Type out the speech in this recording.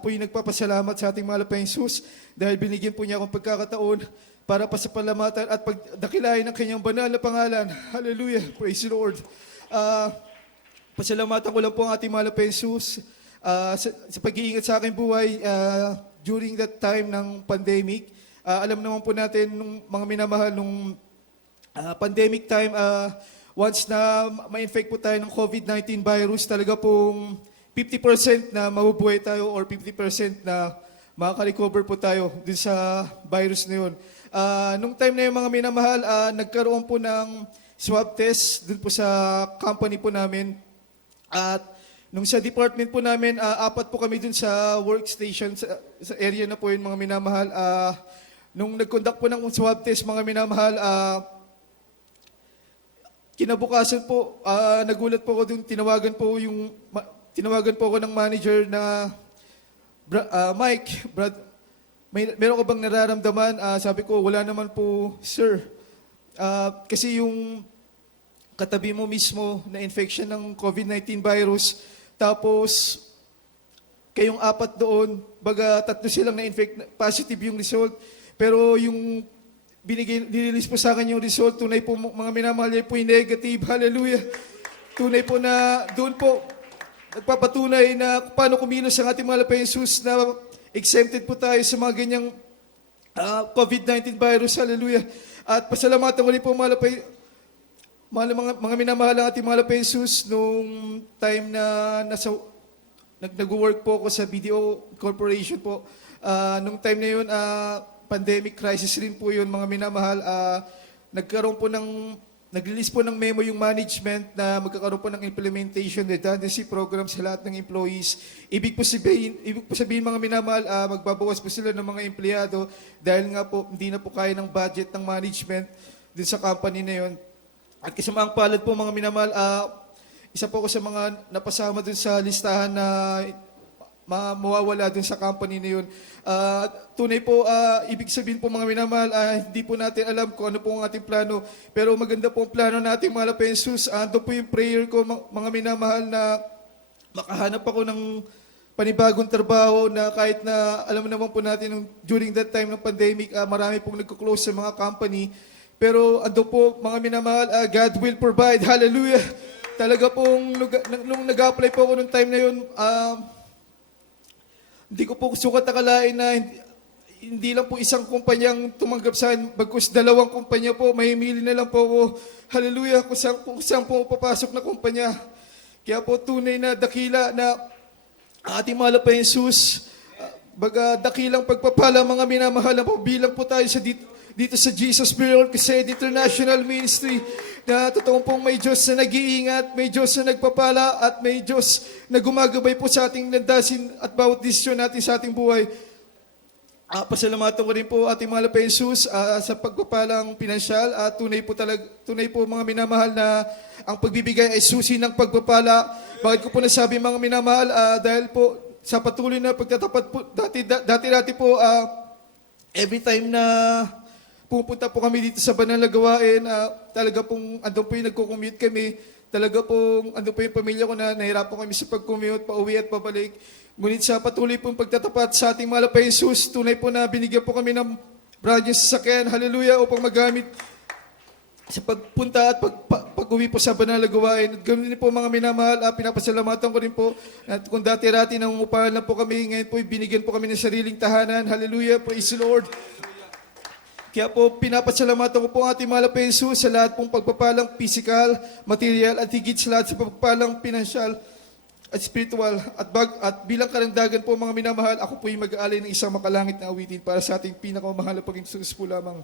ako po'y nagpapasalamat sa ating mahal na Panginoong Jesus dahil binigyan po niya akong pagkakataon para pasapalamatan at pagdakilain ng kanyang banal na pangalan. Hallelujah! Praise the Lord! Pasalamatan ko lang po ang ating mahal na Panginoong Jesus sa pag-iingat sa aking buhay during that time ng pandemic. Alam naman po natin, nung mga minamahal, nung pandemic time, once na ma-infect po tayo ng COVID-19 virus, talaga pong 50% na mabubuhay tayo or 50% na makaka-recover po tayo dun sa virus na yun. Nung time na yung mga minamahal, nagkaroon po ng swab test dun po sa company po namin. At nung sa department po namin, 4 po kami dun sa workstation, sa area na po yun mga minamahal. Nung nag-conduct po ng swab test mga minamahal, kinabukasan po, nagulat po ako dun, tinawagan po ako ng manager na, Mike, meron ko bang nararamdaman? Sabi ko, wala naman po, sir. Kasi yung katabi mo mismo na infection ng COVID-19 virus, tapos kayong 4 doon, baga 3 silang na-infect, positive yung result. Pero yung nirelease po sa akin yung result, tunay po mga minamahal po yung negative. Hallelujah! Tunay po na doon po, nagpapatunay na paano kumilos ang ating mahal na Jesus na exempted po tayo sa mga ganyang COVID-19 virus. Hallelujah! At pasalamatan ko rin po mga minamahal ang ating mahal na Jesus nung time na nag-work po ako sa BDO Corporation po. Nung time na yun, pandemic crisis rin po yun mga minamahal. Nag-release po ng memo yung management na magkakaroon po ng implementation redundancy program sa lahat ng employees. Ibig po sabihin mga minamahal, magbabawas po sila ng mga empleyado dahil nga po hindi na po kaya ng budget ng management din sa company na yun. At kasamaang palad po mga minamahal, isa po ako sa mga napasama dun sa listahan na mawawala dun sa company na yun. Tunay po, ibig sabihin po mga minamahal, hindi po natin alam kung ano po ang ating plano. Pero maganda po ang plano natin mga Jesus. Ando po yung prayer ko mga minamahal na makahanap ako ng panibagong trabaho na kahit na alam naman po natin during that time ng pandemic, marami pong nagko-close sa mga company. Pero ando po mga minamahal, God will provide. Hallelujah! Talaga pong nung nag-apply po ako nung time na yun, hindi ko po sukat akalain na hindi lang po isang kumpanyang tumanggap sa akin, bagkus 2 kumpanya po, mahimili na lang po ako. Hallelujah, kung saan po papasok na kumpanya. Kaya po tunay na dakila na ating mahal na Jesus, baga dakilang pagpapala mga minamahal na po, bilang po tayo sa dito sa Jesus Burial Crusade International Ministry na totoong pong may Diyos na nag-iingat, may Diyos na nagpapala at may Diyos na gumagabay po sa ating landasin at bawat desisyon natin sa ating buhay. Pasalamatan ko rin po ating mahal na Jesus sa pagpapalang pinansyal at tunay po mga minamahal na ang pagbibigay ay susi ng pagpapala. Bakit ko po nasabi mga minamahal? Dahil po sa patuloy na pagtatapat po, dati po every time na pupunta po kami dito sa banal na gawain, talaga pong andun po yung nagko-commute kami, talaga pong andun po yung pamilya ko na nahirapan kami sa pag-commute, pauwi at pabalik. Ngunit sa patuloy pong pagtatapat sa ating mahal na Jesus, tunay po na binigyan po kami ng brand new sasakyan, hallelujah, upang magamit sa pagpunta at pag-uwi po sa banal na gawain. At ganoon din po mga minamahal, pinapasalamatan ko rin po at kung dati-rati nang upahan lang po kami, ngayon po binigyan po kami ng sariling tahanan, hallelujah, praise the Lord. Kaya po, pinapasalamatan ko po ang ating mahal na Jesus sa lahat pong pagpapalang physical, material, at higit sa lahat sa pagpapalang pinansyal at spiritual. At bilang karagdagan po mga minamahal, ako po yung mag-aalay ng isang makalangit na awitin para sa ating pinakamahal na Panginoon Jesus po lamang.